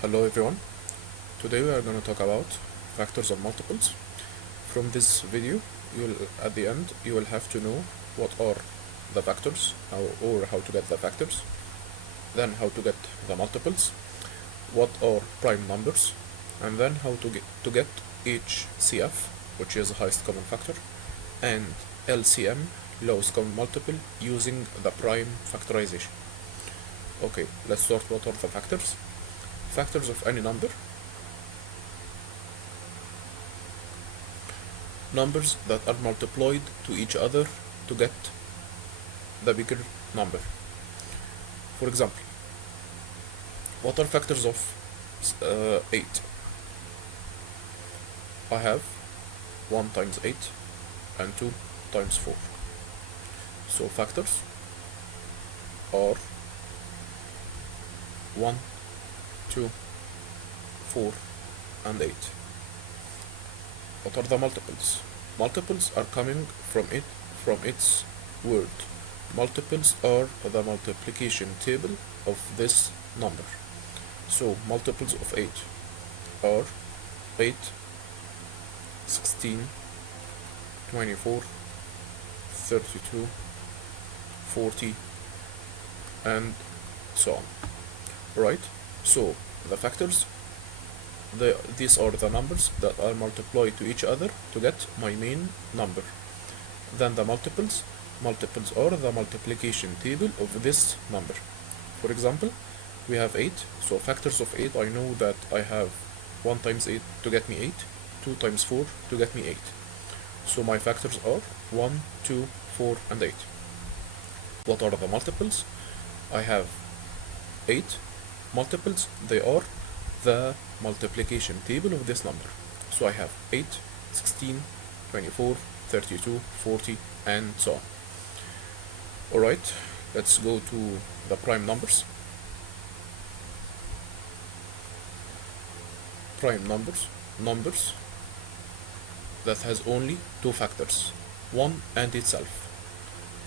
Hello everyone, today we are going to talk about factors and multiples. From this video, at the end you will have to know what are the factors or how to get the factors, then how to get the multiples, what are prime numbers, and then how to get HCF, which is highest common factor, and LCM, lowest common multiple, using the prime factorization. Okay, let's start. What are the factors? Factors of any number, numbers that are multiplied to each other to get the bigger number. For example, what are factors of 8? I have 1 times 8 and 2 times 4. So factors are 1, 2, 4, and 8. What are the multiples? Multiples are coming from its word. Multiples are the multiplication table of this number. So multiples of 8 are 8, 16, 24, 32, 40, and so on. Right? So the factors, these are the numbers that are multiplied to each other to get my main number. Then the multiples are the multiplication table of this number. For example, we have 8, so factors of 8, I know that I have 1 times 8 to get me 8, 2 times 4 to get me 8. So my factors are 1, 2, 4, and 8. What are the multiples? I have 8. Multiples, they are the multiplication table of this number. So I have 8, 16, 24, 32, 40, and so on. Alright, let's go to the prime numbers. Prime numbers that has only two factors, 1 and itself.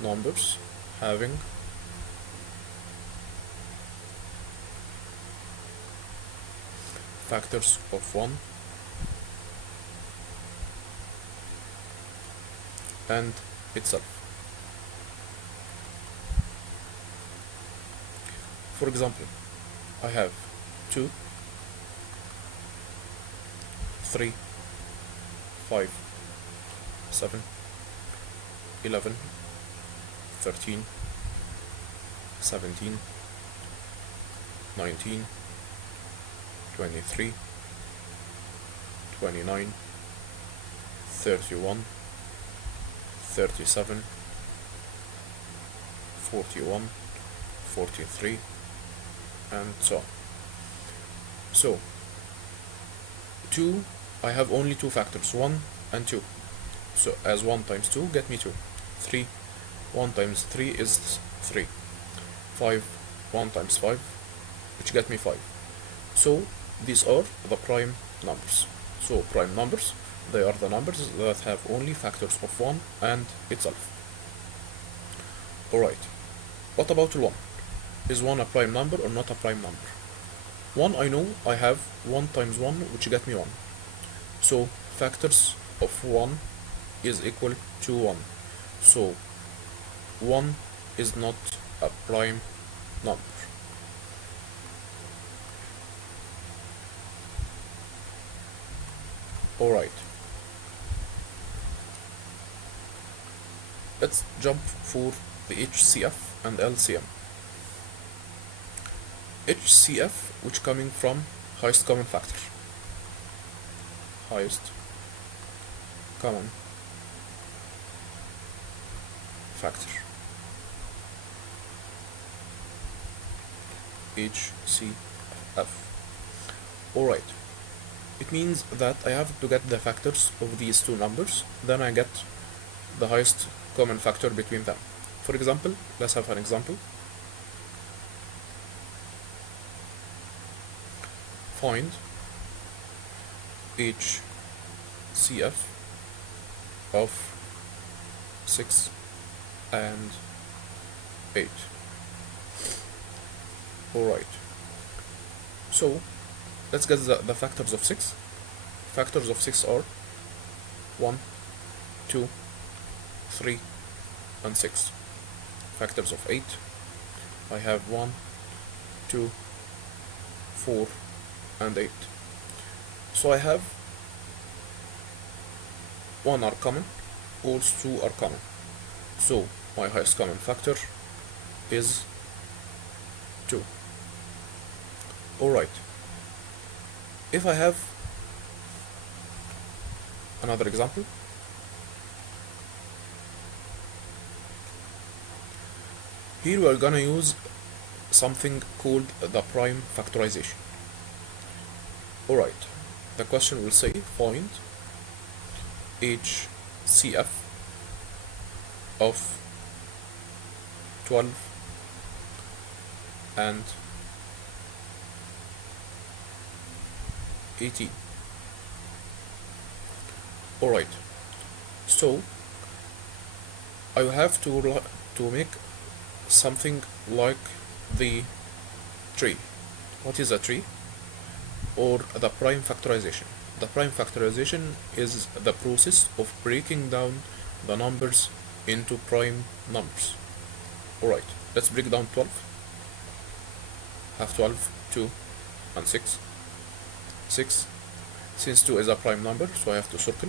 Numbers having factors of 1 and itself. For example, I have 2, 3, 5, 7, 11, 13, 17, 19, 23, 29, 31, 37, 41, 43, and so on. So 2, I have only two factors, 1 and 2. So as 1 times 2 get me 2. 3, 1 times 3 is 3. 5, 1 times 5, which get me 5. So these are the prime numbers. So prime numbers, they are the numbers that have only factors of 1 and itself. Alright, what about 1? Is 1 a prime number or not a prime number? 1, I know I have 1 times 1, which get me 1. So factors of 1 is equal to 1. So 1 is not a prime number. Alright, let's jump for the HCF and LCM. HCF, which coming from highest common factor. Highest common factor. HCF. Alright. It means that I have to get the factors of these two numbers, then I get the highest common factor between them. For example, let's have an example. Find HCF of 6 and 8. Alright, so let's get the factors of 6. Factors of 6 are 1, 2, 3, and 6. Factors of 8, I have 1, 2, 4, and 8. So I have 1 are common, all 2 are common. So my highest common factor is 2. Alright, if I have another example, here we are gonna use something called the prime factorization. Alright, the question will say find HCF of 12 and 18. Alright, so I will have to make something like the tree. What is a tree? Or the prime factorization. The prime factorization is the process of breaking down the numbers into prime numbers. Alright, let's break down 12. Have 12, 2, and 6. 6, since 2 is a prime number, so I have to circle.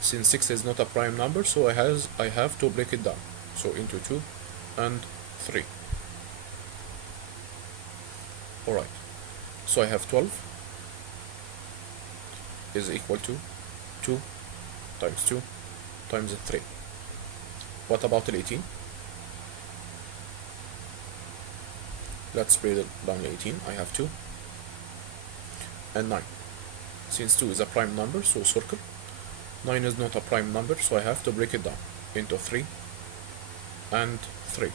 Since 6 is not a prime number, so I have to break it down. So into 2 and 3. Alright, so I have 12 is equal to 2 times 2 times 3. What about 18? Let's break it down 18. I have 2 and 9. Since 2 is a prime number, so circle. 9 is not a prime number, so I have to break it down into 3 and 3.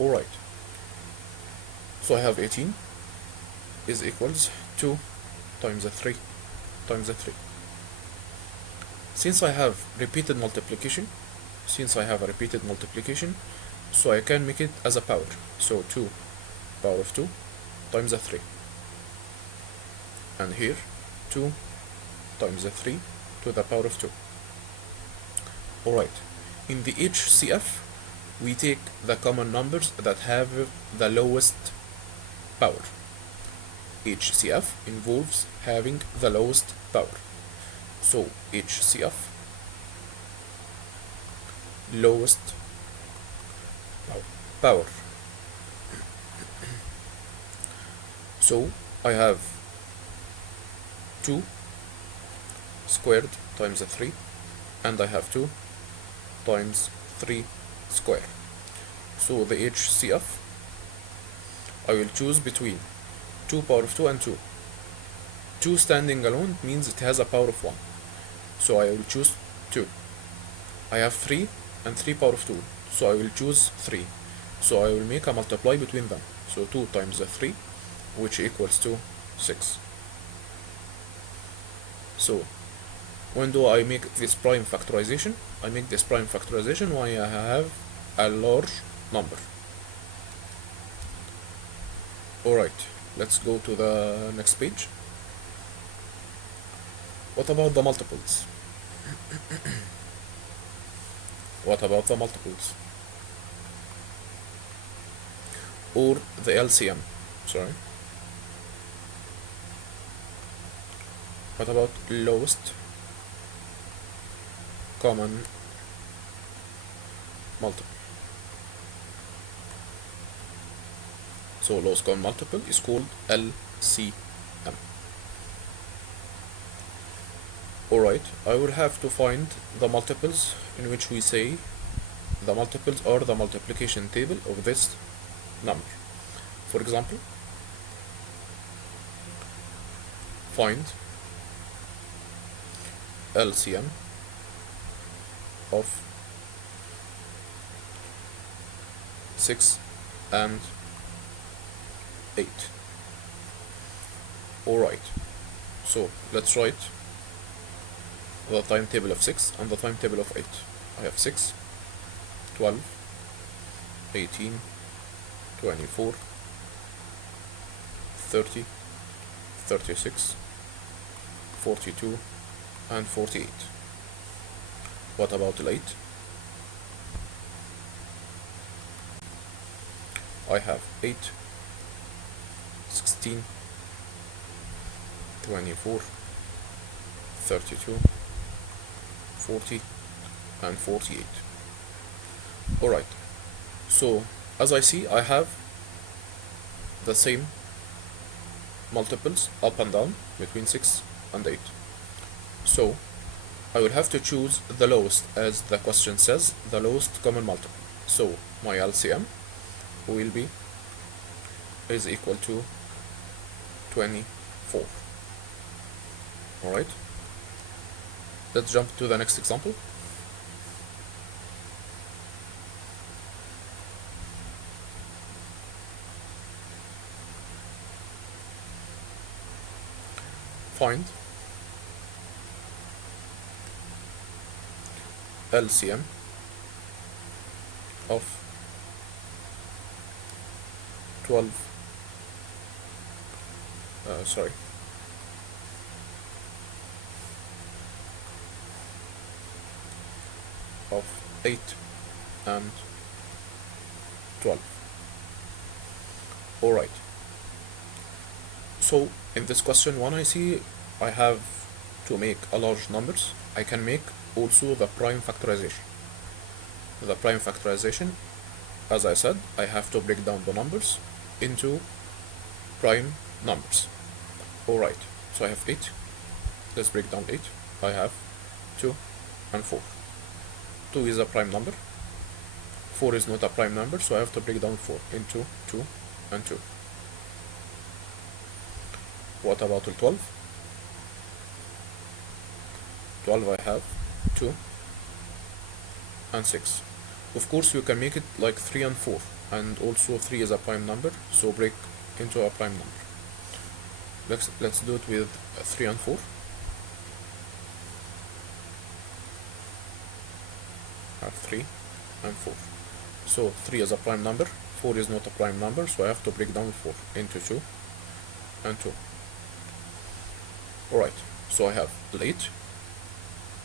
Alright, so I have 18 is equals 2 times 3 times 3. Since I have repeated multiplication, so I can make it as a power. So 2 power of 2 times 3. And here 2 times 3 to the power of 2. Alright, in the HCF we take the common numbers that have the lowest power. HCF involves having the lowest power. So HCF lowest power. So I have 2 squared times 3, and I have 2 times 3 square. So the HCF, I will choose between 2 power of 2 and 2. 2 standing alone means it has a power of 1. So I will choose 2. I have 3 and 3 power of 2. So I will choose 3. So I will make a multiply between them. So 2 times 3, which equals to 6. So when do I make this prime factorization? I make this prime factorization when I have a large number. Alright, let's go to the next page. What about the multiples? What about the multiples? Or the LCM, sorry. What about lowest common multiple? So lowest common multiple is called LCM. Alright, I will have to find the multiples in which we say the multiples are the multiplication table of this number. For example, find LCM of 6 and 8. Alright, so let's write the timetable of 6 and the timetable of 8. I have 6, 12, 18, 24, 30, 36, 42, and 48. What about 8? I have 8, 16, 24, 32, 40, and 48. Alright, so as I see, I have the same multiples up and down between 6 and 8. So I will have to choose the lowest, as the question says, the lowest common multiple. So my LCM will be is equal to 24. Alright, let's jump to the next example. Find LCM of 12 of 8 and 12. Alright, so in this question, when I see I have to make a large numbers, I can make also the prime factorization. The prime factorization, as I said, I have to break down the numbers into prime numbers. Alright, so I have 8. Let's break down 8. I have 2 and 4. 2 is a prime number. 4 is not a prime number, so I have to break down 4 into 2 and 2. What about 12? 12 I have 2 and 6. Of course you can make it like 3 and 4, and also 3 is a prime number, so break into a prime number. Let's do it with 3 and 4. Have 3 and 4. So 3 is a prime number, 4 is not a prime number, so I have to break down 4 into 2 and 2. Alright, so I have 8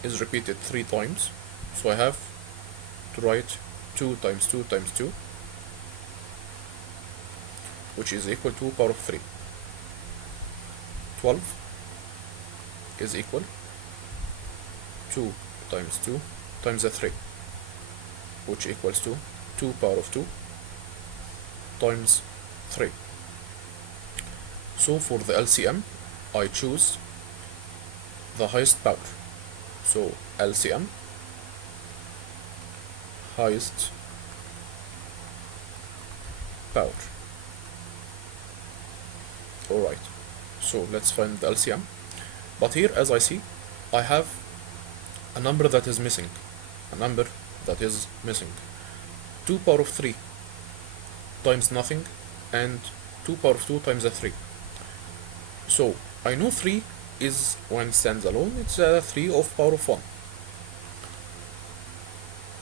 is repeated 3 times, so I have to write 2 times 2 times 2, which is equal to power of 3. 12 is equal 2 times 2 times 3, which equals to 2 power of 2 times 3. So for the LCM, I choose the highest power. So LCM, highest power. Alright, so let's find the LCM. But here, as I see, I have a number that is missing. 2 power of 3 times nothing, and 2 power of 2 times 3. So I know 3 is, when it stands alone, it's 3 of power of 1.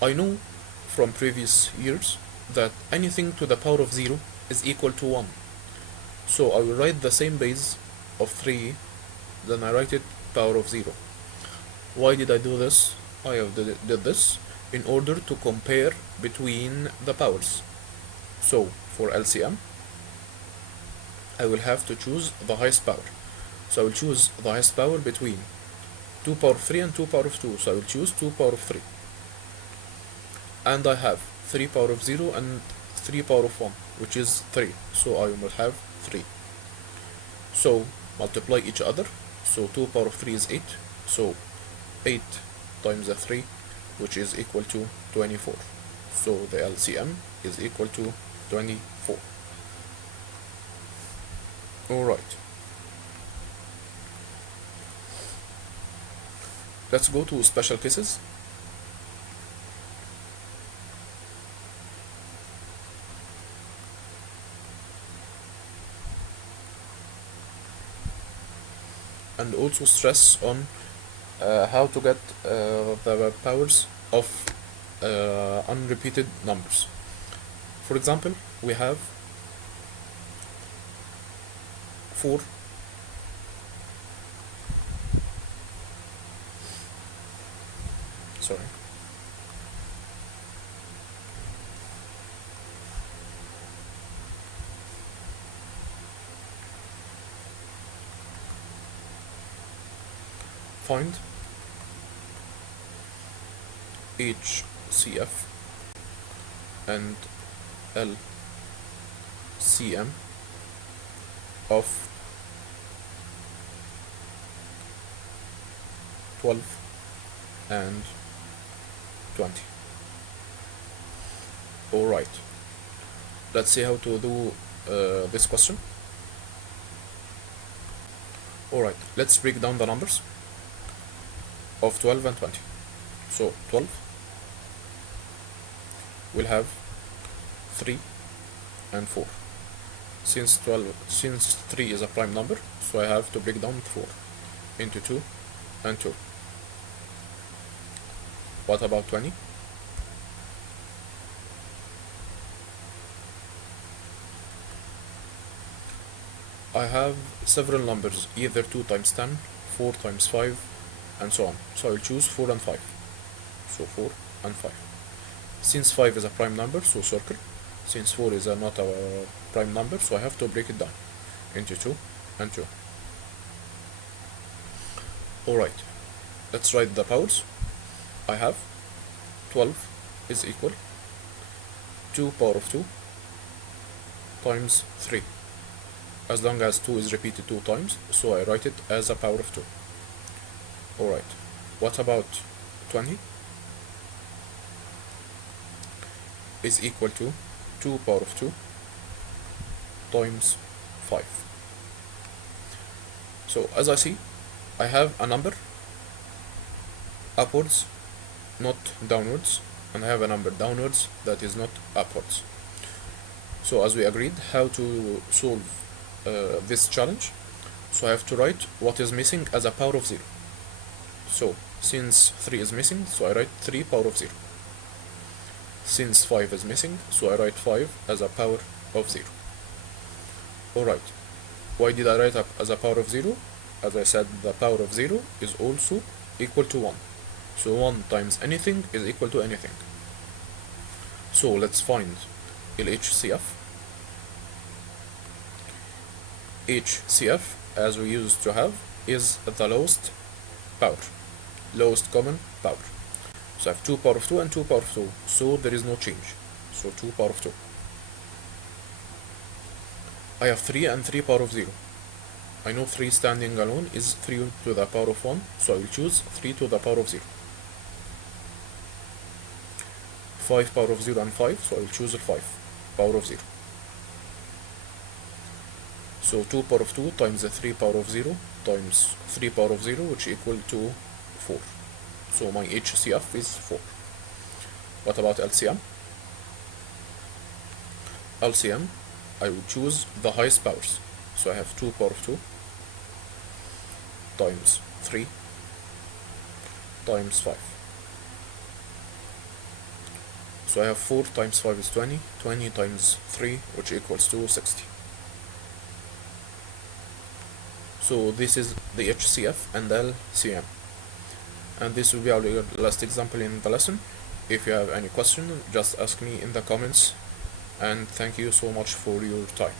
I know from previous years that anything to the power of 0 is equal to 1. So I will write the same base of 3, then I write it power of 0. Why did I do this? I have did this in order to compare between the powers. So for LCM, I will have to choose the highest power. So I will choose the highest power between 2 power of 3 and 2 power of 2. So I will choose 2 power of 3. And I have 3 power of 0 and 3 power of 1, which is 3. So I will have 3. So multiply each other. So 2 power of 3 is 8. So 8 times 3, which is equal to 24. So the LCM is equal to 24. Alright. Let's go to special cases. And also stress on how to get the powers of unrepeated numbers. For example, we have 4 sorry. Find HCF and LCM of 12 and 20. Alright, let's see how to do this question. Alright, let's break down the numbers of 12 and 20. So 12 will have 3 and 4. Since 3 is a prime number, so I have to break down 4 into 2 and 2. What about 20? I have several numbers, either 2 times 10, 4 times 5, and so on. So I will choose 4 and 5. So 4 and 5. Since 5 is a prime number, so circle. Since 4 is not a prime number, so I have to break it down into 2 and 2. Alright, let's write the powers. I have 12 is equal 2 power of 2 times 3. As long as 2 is repeated 2 times, so I write it as a power of 2. Alright, what about 20? Is equal to 2 power of 2 times 5. So as I see, I have a number upwards, not downwards, and I have a number downwards that is not upwards. So as we agreed how to solve this challenge, so I have to write what is missing as a power of 0. So since 3 is missing, so I write 3 power of 0. Since 5 is missing, so I write 5 as a power of 0. Alright, why did I write up as a power of 0? As I said, the power of 0 is also equal to 1. So 1 times anything is equal to anything. So let's find LHCF. HCF, as we used to have, is the lowest power, lowest common power. So I have 2 power of 2 and 2 power of 2, so there is no change. So 2 power of 2. I have 3 and 3 power of 0. I know 3 standing alone is 3 to the power of 1, so I will choose 3 to the power of 0. 5 power of 0 and 5, so I will choose 5 power of 0. So 2 power of 2 times the 3 power of 0 times 3 power of 0, which equal to 4. So my HCF is 4. What about LCM? LCM, I will choose the highest powers. So I have 2 power of 2 times 3 times 5. So I have 4 times 5 is 20, 20 times 3, which equals to 60. So this is the HCF and LCM. And this will be our last example in the lesson. If you have any question, just ask me in the comments. And thank you so much for your time.